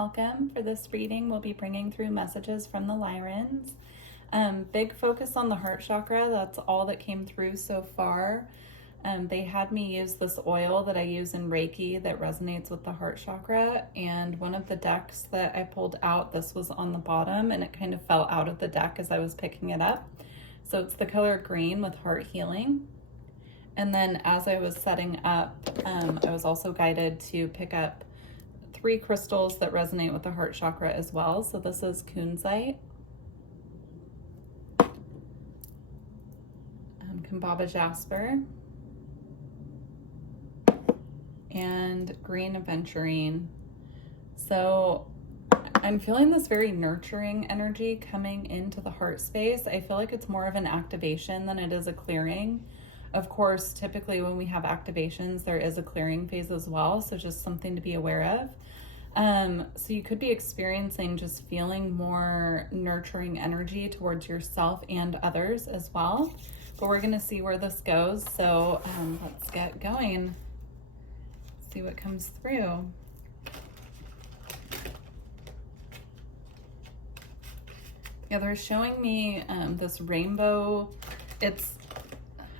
welcome. For this reading, we'll be bringing through messages from the Lyrans. Big focus on the heart chakra. That's all that came through so far. They had me use this oil that I use in Reiki that resonates with the heart chakra. And one of the decks that I pulled out, this was on the bottom and it kind of fell out of the deck as I was picking it up. So it's the color green with heart healing. And then as I was setting up, I was also guided to pick up 3 crystals that resonate with the heart chakra as well. So this is kunzite, Kumbaba jasper, and green aventurine. So I'm feeling this very nurturing energy coming into the heart space. I feel like it's more of an activation than it is a clearing. Of course, typically when we have activations, there is a clearing phase as well. So just something to be aware of. So you could be experiencing just feeling more nurturing energy towards yourself and others as well. But we're going to see where this goes. So let's get going. See what comes through. Yeah, they're showing me this rainbow.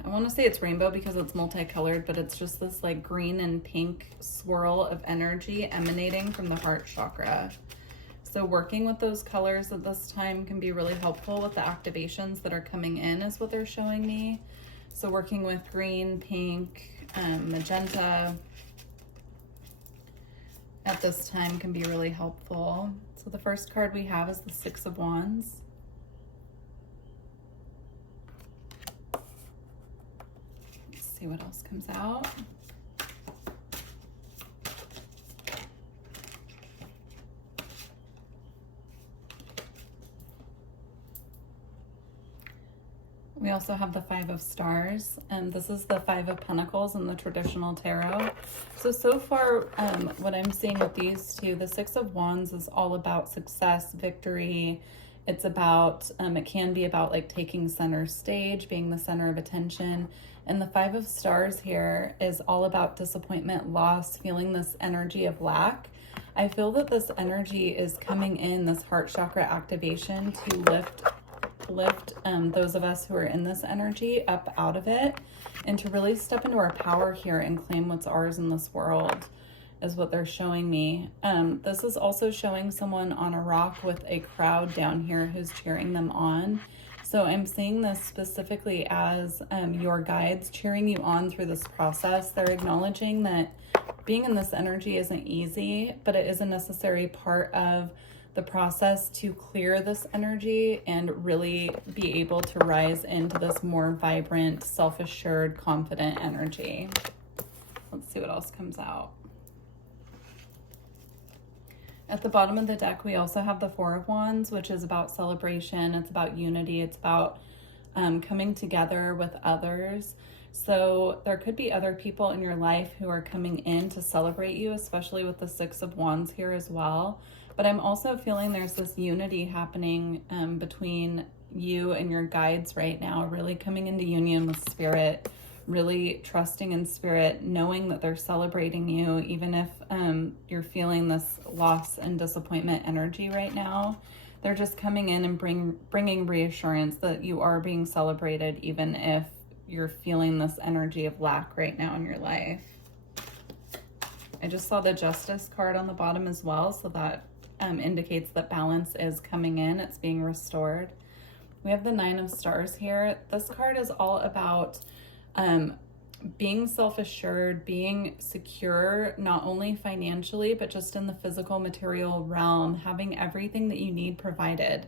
I want to say it's rainbow because it's multicolored, but it's just this like green and pink swirl of energy emanating from the heart chakra. So working with those colors at this time can be really helpful with the activations that are coming in is what they're showing me. So working with green, pink, magenta at this time can be really helpful. So the first card we have is the 6 of Wands. See what else comes out. We also have the 5 of Stars, and this is the 5 of Pentacles in the traditional tarot. So far, what I'm seeing with these two, the 6 of Wands is all about success, victory. It's about, it can be about like taking center stage, being the center of attention. And the 5 of Stars here is all about disappointment, loss, feeling this energy of lack. I feel that this energy is coming in, this heart chakra activation, to lift those of us who are in this energy up out of it and to really step into our power here and claim what's ours in this world is what they're showing me. This is also showing someone on a rock with a crowd down here who's cheering them on. So I'm seeing this specifically as your guides cheering you on through this process. They're acknowledging that being in this energy isn't easy, but it is a necessary part of the process to clear this energy and really be able to rise into this more vibrant, self-assured, confident energy. Let's see what else comes out. At the bottom of the deck, we also have the 4 of Wands, which is about celebration. It's about unity. It's about coming together with others. So there could be other people in your life who are coming in to celebrate you, especially with the 6 of Wands here as well. But I'm also feeling there's this unity happening between you and your guides right now, really coming into union with spirit, really trusting in spirit, knowing that they're celebrating you, even if you're feeling this loss and disappointment energy right now. They're just coming in and bringing reassurance that you are being celebrated, even if you're feeling this energy of lack right now in your life. I just saw the Justice card on the bottom as well, so that indicates that balance is coming in, it's being restored. We have the 9 of Stars here. This card is all about being self-assured, being secure, not only financially, but just in the physical material realm, having everything that you need provided.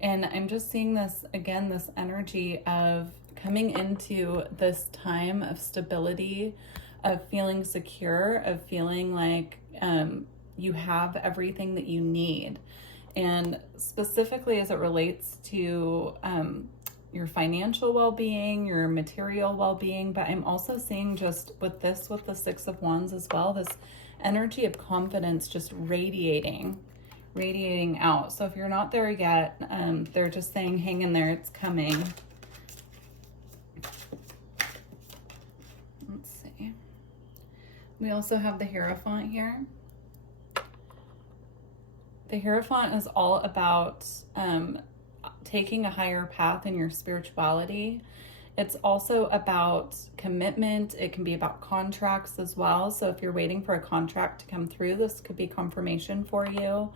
And I'm just seeing this, again, this energy of coming into this time of stability, of feeling secure, of feeling like you have everything that you need. And specifically as it relates to your financial well-being, your material well-being, but I'm also seeing just with the 6 of Wands as well, this energy of confidence just radiating out. So if you're not there yet, they're just saying, hang in there, it's coming. Let's see. We also have the Hierophant here. The Hierophant is all about taking a higher path in your spirituality. It's also about commitment. It can be about contracts as well. So if you're waiting for a contract to come through, this could be confirmation for you,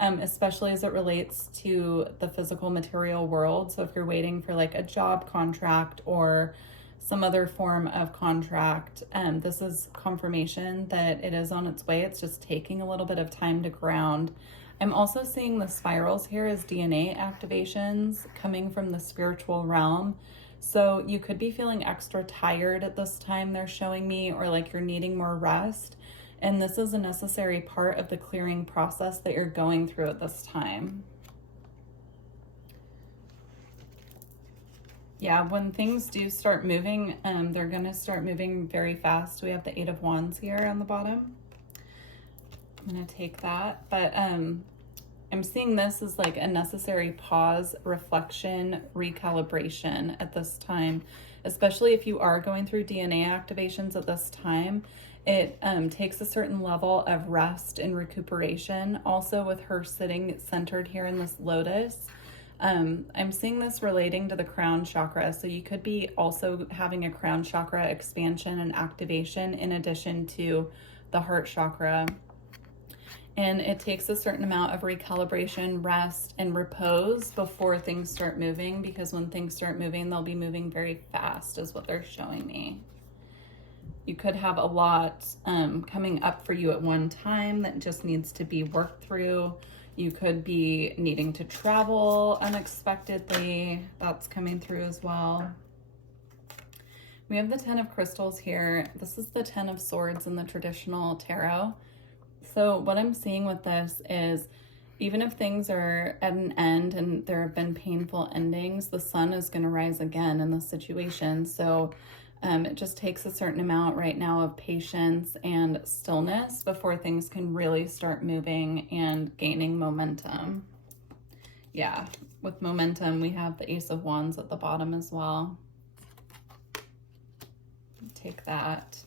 especially as it relates to the physical material world. So if you're waiting for like a job contract or some other form of contract, this is confirmation that it is on its way. It's just taking a little bit of time to ground. I'm also seeing the spirals here as DNA activations coming from the spiritual realm. So you could be feeling extra tired at this time, they're showing me, or like you're needing more rest. And this is a necessary part of the clearing process that you're going through at this time. Yeah, when things do start moving, they're going to start moving very fast. We have the 8 of Wands here on the bottom. I'm going to take that. But I'm seeing this as like a necessary pause, reflection, recalibration at this time, especially if you are going through DNA activations at this time. It takes a certain level of rest and recuperation. Also with her sitting centered here in this lotus, I'm seeing this relating to the crown chakra. So you could be also having a crown chakra expansion and activation in addition to the heart chakra. And it takes a certain amount of recalibration, rest, and repose before things start moving, because when things start moving, they'll be moving very fast is what they're showing me. You could have a lot coming up for you at one time that just needs to be worked through. You could be needing to travel unexpectedly. That's coming through as well. We have the 10 of Crystals here. This is the 10 of Swords in the traditional tarot. So what I'm seeing with this is, even if things are at an end and there have been painful endings, the sun is going to rise again in this situation. So it just takes a certain amount right now of patience and stillness before things can really start moving and gaining momentum. Yeah, with momentum, we have the Ace of Wands at the bottom as well. Take that.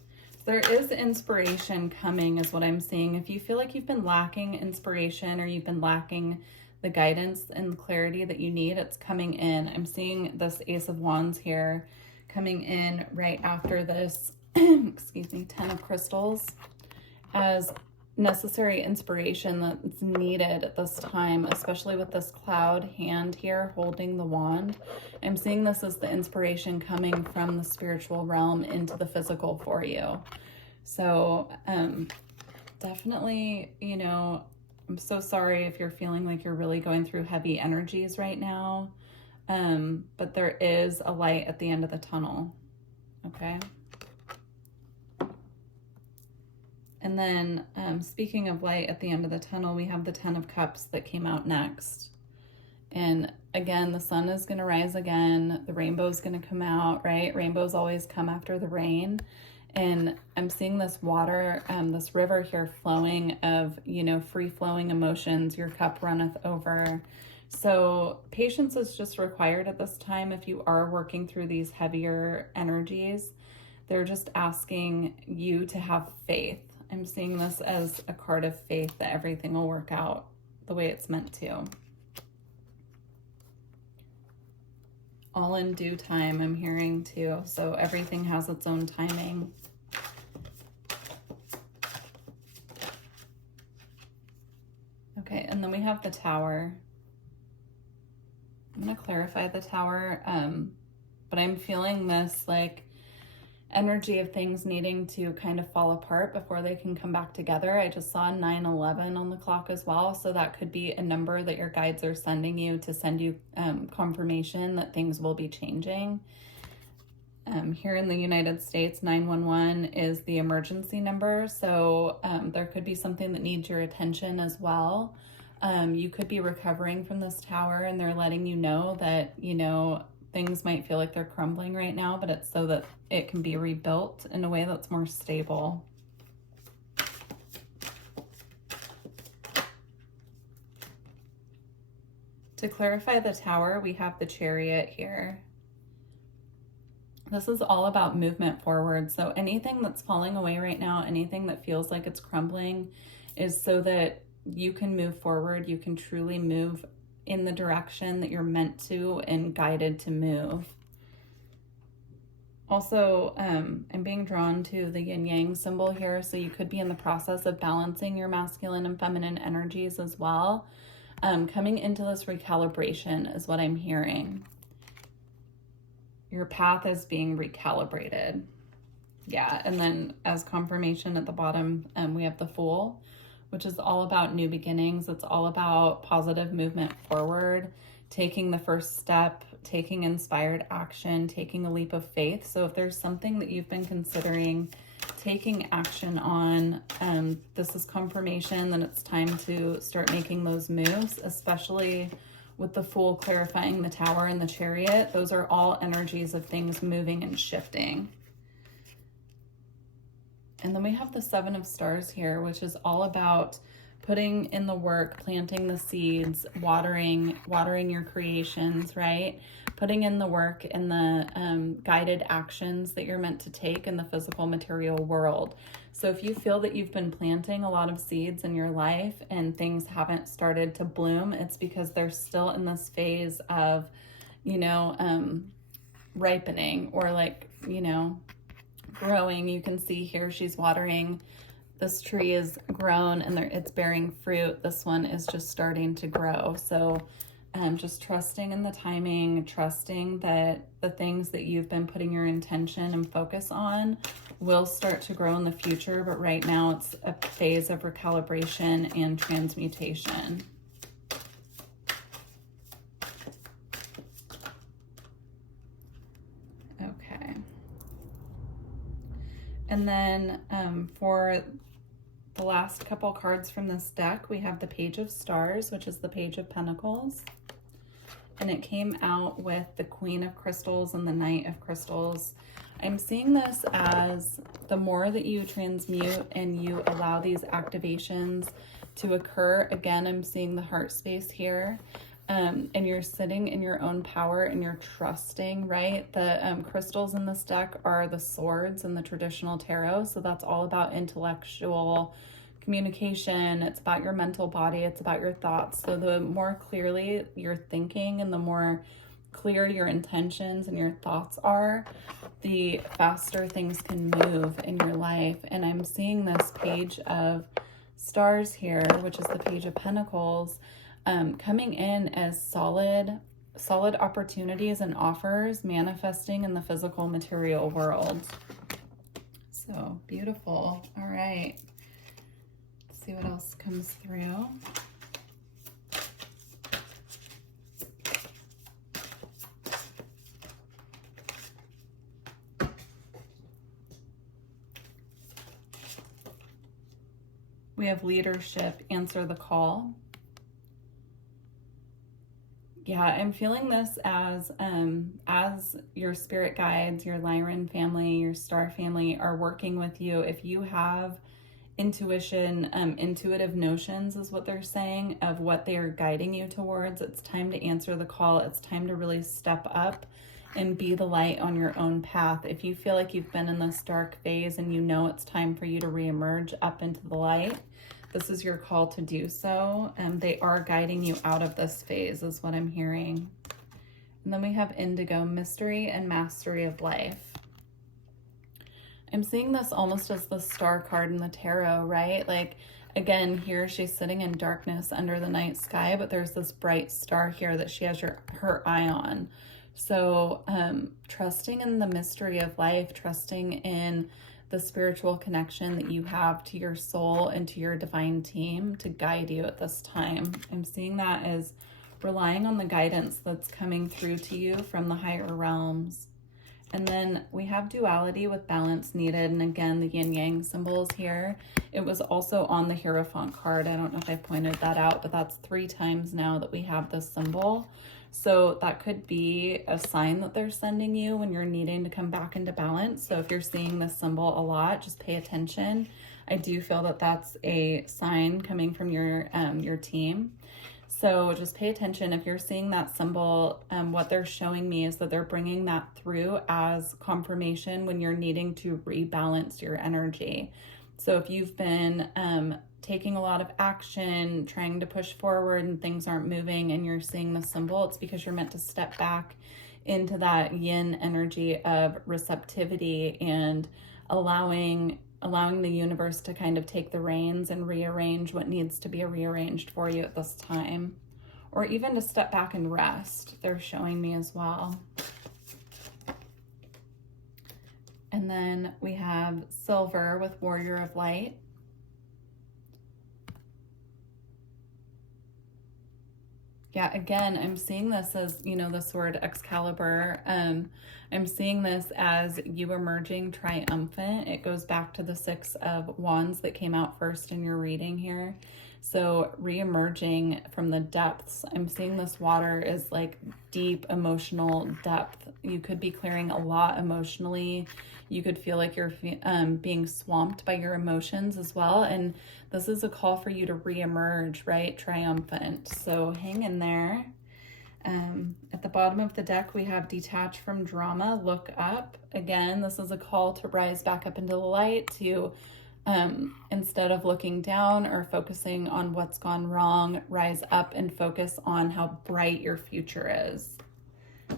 There is inspiration coming is what I'm seeing. If you feel like you've been lacking inspiration or you've been lacking the guidance and clarity that you need, it's coming in. I'm seeing this Ace of Wands here coming in right after this, excuse me, 10 of Crystals as necessary inspiration that's needed at this time, especially with this cloud hand here holding the wand. I'm seeing this as the inspiration coming from the spiritual realm into the physical for you. So definitely, you know, I'm so sorry if you're feeling like you're really going through heavy energies right now. But there is a light at the end of the tunnel. Okay. And then speaking of light at the end of the tunnel, we have the 10 of Cups that came out next. And again, the sun is going to rise again. The rainbow is going to come out, right? Rainbows always come after the rain. And I'm seeing this water, this river here flowing of, you know, free flowing emotions. Your cup runneth over. So patience is just required at this time if you are working through these heavier energies. They're just asking you to have faith. I'm seeing this as a card of faith that everything will work out the way it's meant to. All in due time, I'm hearing too. So everything has its own timing. Okay, and then we have the Tower. I'm going to clarify the Tower, but I'm feeling this like energy of things needing to kind of fall apart before they can come back together. I just saw 9/11 on the clock as well, so that could be a number that your guides are sending you to send you confirmation that things will be changing. Here in the United States, 911 is the emergency number, so there could be something that needs your attention as well. You could be recovering from this Tower and they're letting you know that, you know, things might feel like they're crumbling right now, but it's so that it can be rebuilt in a way that's more stable. To clarify the Tower, we have the Chariot here. This is all about movement forward. So anything that's falling away right now, anything that feels like it's crumbling, is so that you can move forward. You can truly move in the direction that you're meant to and guided to move. Also, I'm being drawn to the yin yang symbol here, so you could be in the process of balancing your masculine and feminine energies as well. Coming into this recalibration is what I'm hearing. Your path is being recalibrated. Yeah, and then as confirmation at the bottom, we have the Fool, which is all about new beginnings. It's all about positive movement forward, taking the first step, taking inspired action, taking a leap of faith. So if there's something that you've been considering taking action on, this is confirmation that it's time to start making those moves, especially with the Fool clarifying the Tower and the Chariot. Those are all energies of things moving and shifting. And then we have the Seven of Stars here, which is all about putting in the work, planting the seeds, watering your creations, right? Putting in the work and the guided actions that you're meant to take in the physical material world. So if you feel that you've been planting a lot of seeds in your life and things haven't started to bloom, it's because they're still in this phase of, ripening or growing. You can see here she's watering. This tree is grown and it's bearing fruit. This one is just starting to grow. So just trusting in the timing, trusting that the things that you've been putting your intention and focus on will start to grow in the future. But right now it's a phase of recalibration and transmutation. And then for the last couple cards from this deck, we have the Page of Stars, which is the Page of Pentacles. And it came out with the Queen of Crystals and the Knight of Crystals. I'm seeing this as the more that you transmute and you allow these activations to occur, again, I'm seeing the heart space here. And you're sitting in your own power and you're trusting, right? The crystals in this deck are the swords in the traditional tarot. So that's all about intellectual communication. It's about your mental body. It's about your thoughts. So the more clearly you're thinking and the more clear your intentions and your thoughts are, the faster things can move in your life. And I'm seeing this Page of Stars here, which is the Page of Pentacles, coming in as solid opportunities and offers manifesting in the physical material world. So beautiful. All right. Let's see what else comes through. We have leadership, answer the call. Yeah, I'm feeling this as your spirit guides, your Lyran family, your star family are working with you. If you have intuition, intuitive notions is what they're saying of what they are guiding you towards, it's time to answer the call. It's time to really step up and be the light on your own path. If you feel like you've been in this dark phase and you know it's time for you to reemerge up into the light, this is your call to do so. They are guiding you out of this phase is what I'm hearing. And then we have Indigo, mystery and mastery of life. I'm seeing this almost as the star card in the tarot, right? Like, again, here she's sitting in darkness under the night sky, but there's this bright star here that she has her eye on. So trusting in the mystery of life, trusting in the spiritual connection that you have to your soul and to your divine team to guide you at this time. I'm seeing that as relying on the guidance that's coming through to you from the higher realms. And then we have duality with balance needed. And again, the yin yang symbols here. It was also on the Hierophant card. I don't know if I pointed that out, but that's 3 times now that we have this symbol. So that could be a sign that they're sending you when you're needing to come back into balance. So if you're seeing this symbol a lot, just pay attention. I do feel that that's a sign coming from your team. So just pay attention. If you're seeing that symbol, what they're showing me is that they're bringing that through as confirmation when you're needing to rebalance your energy. So if you've been taking a lot of action, trying to push forward and things aren't moving and you're seeing the symbol, it's because you're meant to step back into that yin energy of receptivity and allowing the universe to kind of take the reins and rearrange what needs to be rearranged for you at this time. Or even to step back and rest, they're showing me as well. And then we have silver with Warrior of Light. Yeah, again, I'm seeing this as, you know, the sword Excalibur. I'm seeing this as you emerging triumphant. It goes back to the 6 of Wands that came out first in your reading here. So re-emerging from the depths. I'm seeing this water is like deep emotional depth. You could be clearing a lot emotionally. You could feel like you're being swamped by your emotions as well. And this is a call for you to re-emerge, right? Triumphant. So hang in there. At the bottom of the deck, we have detach from drama, look up. Again, this is a call to rise back up into the light, to instead of looking down or focusing on what's gone wrong, rise up and focus on how bright your future is.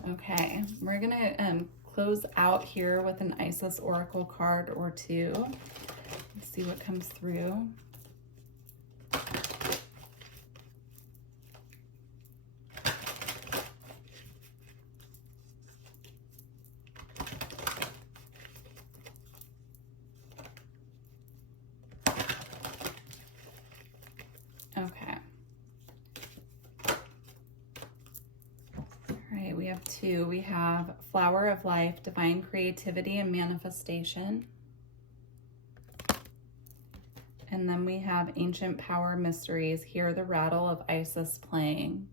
Okay, we're gonna close out here with an Isis Oracle card or two. Let's see what comes through. Okay. All right, we have two. We have Flower of Life, Divine Creativity and Manifestation. And then we have Ancient Power Mysteries, Hear the Rattle of Isis Playing.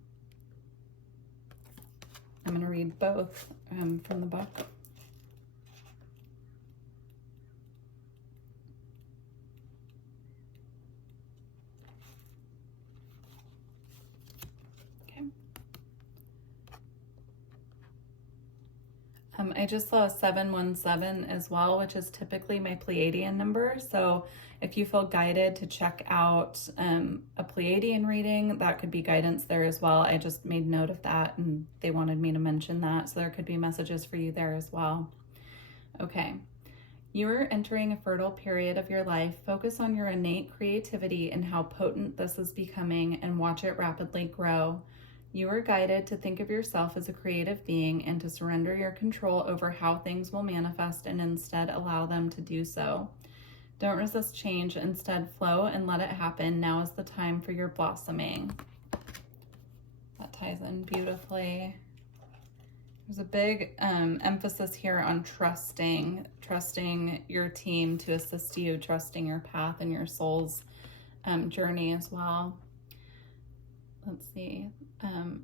I'm going to read both from the book. I just saw 717 as well, which is typically my Pleiadian number. So if you feel guided to check out a Pleiadian reading, that could be guidance there as well. I just made note of that and they wanted me to mention that. So there could be messages for you there as well. Okay. You are entering a fertile period of your life. Focus on your innate creativity and how potent this is becoming and watch it rapidly grow. You are guided to think of yourself as a creative being and to surrender your control over how things will manifest and instead allow them to do so. Don't resist change, instead flow and let it happen. Now is the time for your blossoming. That ties in beautifully. There's a big emphasis here on trusting your team to assist you, trusting your path and your soul's journey as well. Let's see.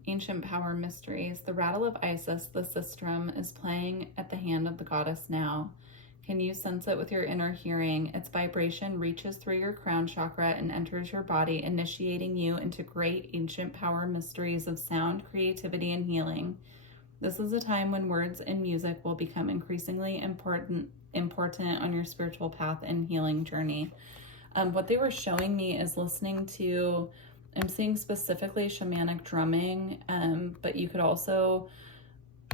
Ancient Power Mysteries. The rattle of Isis, the sistrum, is playing at the hand of the goddess now. Can you sense it with your inner hearing? Its vibration reaches through your crown chakra and enters your body, initiating you into great ancient power mysteries of sound, creativity, and healing. This is a time when words and music will become increasingly important on your spiritual path and healing journey. What they were showing me is listening to, I'm seeing specifically shamanic drumming, but you could also,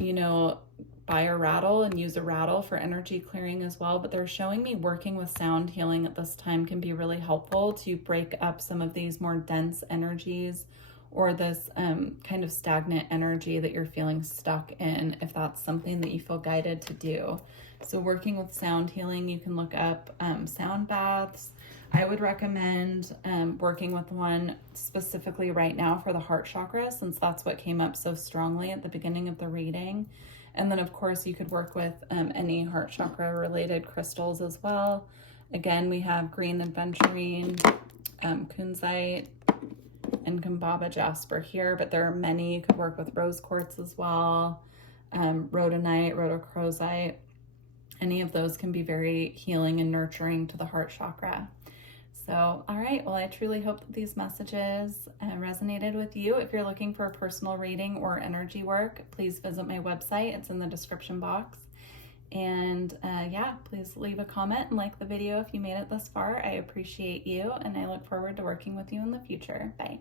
you know, buy a rattle and use a rattle for energy clearing as well. But they're showing me working with sound healing at this time can be really helpful to break up some of these more dense energies or this kind of stagnant energy that you're feeling stuck in, if that's something that you feel guided to do. So working with sound healing, you can look up sound baths. I would recommend working with one specifically right now for the heart chakra, since that's what came up so strongly at the beginning of the reading. And then of course you could work with any heart chakra related crystals as well. Again, we have green aventurine, kunzite, and Kumbaba jasper here, but there are many. You could work with rose quartz as well, rhodonite, rhodochrosite. Any of those can be very healing and nurturing to the heart chakra. So, all right, well, I truly hope that these messages resonated with you. If you're looking for a personal reading or energy work, please visit my website. It's in the description box. And yeah, please leave a comment and like the video if you made it this far. I appreciate you, and I look forward to working with you in the future. Bye.